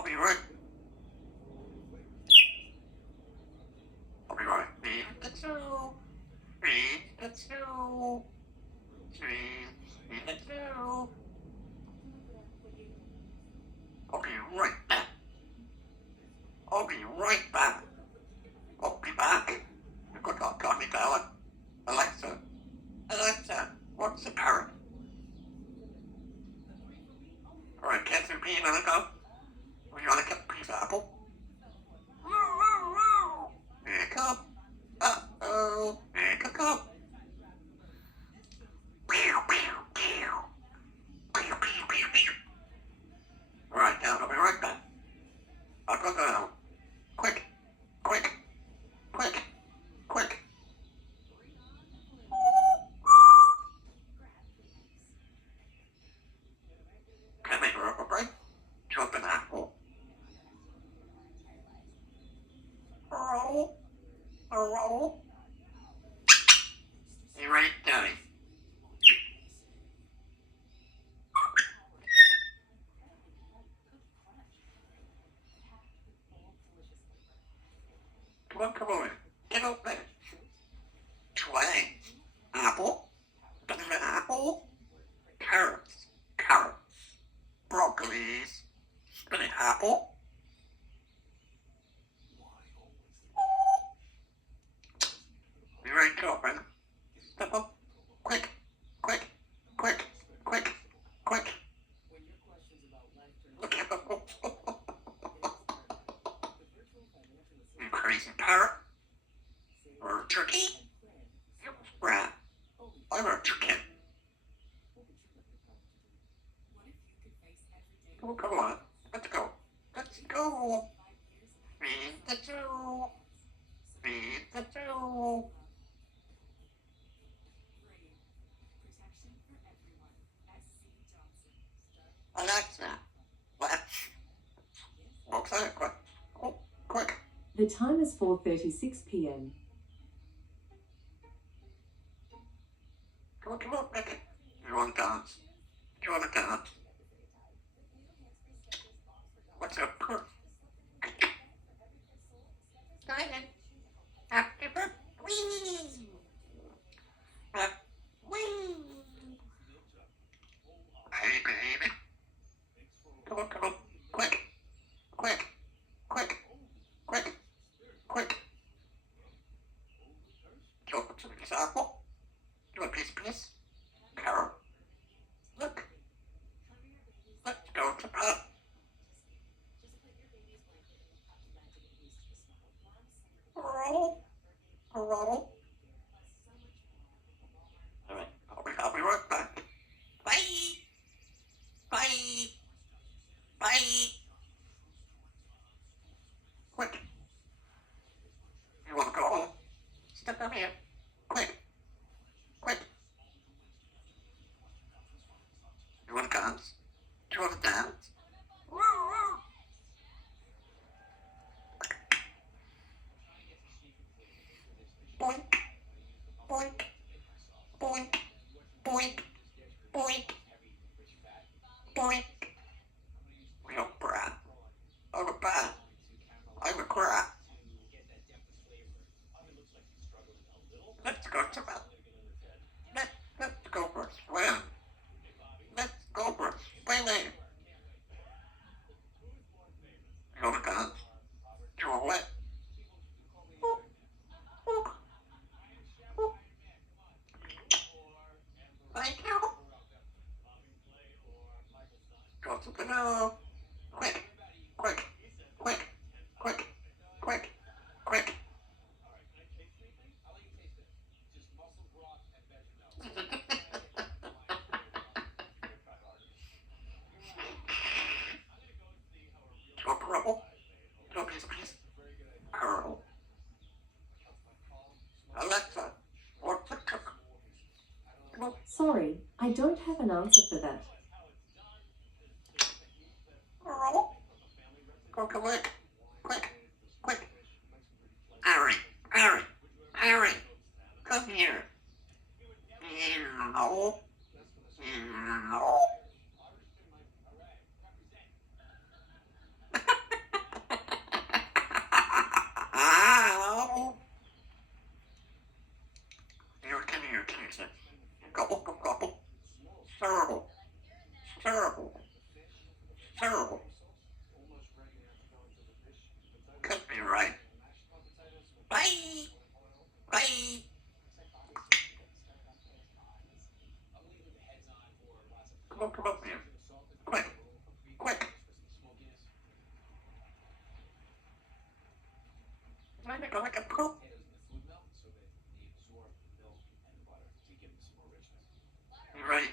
I'll be right. I'll be right. Feed the two. Feed the two. Feed the two. I'll be right back. I'll be right back. I'll be back. You could not call me Bella. Alexa. Alexa, what's the parrot? Alright, cats and peas on the go. You want to get a piece of apple? Here you come. Uh-oh. Here you come. Pew, pew, pew. Pew, pew, pew, pew. Alright, now I'll be right back. I'll go down. Quick, quick, quick, quick. Can I make a rubber break? Jump an apple. Roll. Roll. You ready, Daddy? Come on. Get up there. Twang. Apple. Banana apple. Carrots. Carrots. Broccolis. Spinach apple. You ready to go, friend? Step up. Quick. Quick. Quick. Quick. Quick. Look at the... You crazy parrot? Or a turkey? Rat. I'm a chicken. Oh, come on. Let's go. Let's go. Feed the two. Feed the two. Alexa. Let's. What's that? Quick. Oh, quick. The time is 4:36 p.m. Come on, Becky. You want to dance? You want to dance? What's up, Kurt? Diamond. Happy birthday. Whee! Whee! Hey, baby. Come on. Quick. Quick. Quick. Quick. Quick. Do you want some piece of apple? Do you want a piece? Carrot. Look. Let's go to bed. Roll. Roll. Alright, I'll be right back. Bye. Bye. Bye. Quick. You want to go home? Step up here. Quick. Quick. You want to dance? Do you want to dance? Boink. Boink. Boink. Boink. Boink. Boink. Real brat. I'm a bat. I'm a crap. Let's go to bed. Let's go for a swim. Let's go for a swimming. You want to dance? Do you want wet? Thank you. Go to the no. Quick. Quick. Quick. Quick. Quick. Quick. Drop rubble. Drop his piece. Pearl. Alexa, what's the cook? Sorry, I don't have an answer for that. Pearl. Go quick. Quick. Quick. Harry. Harry. Harry. Come here. No. No. Terrible. Terrible. Could be right. Bye. Bye. Come on here. Quick. Quick. Can I make like a poop? You ready?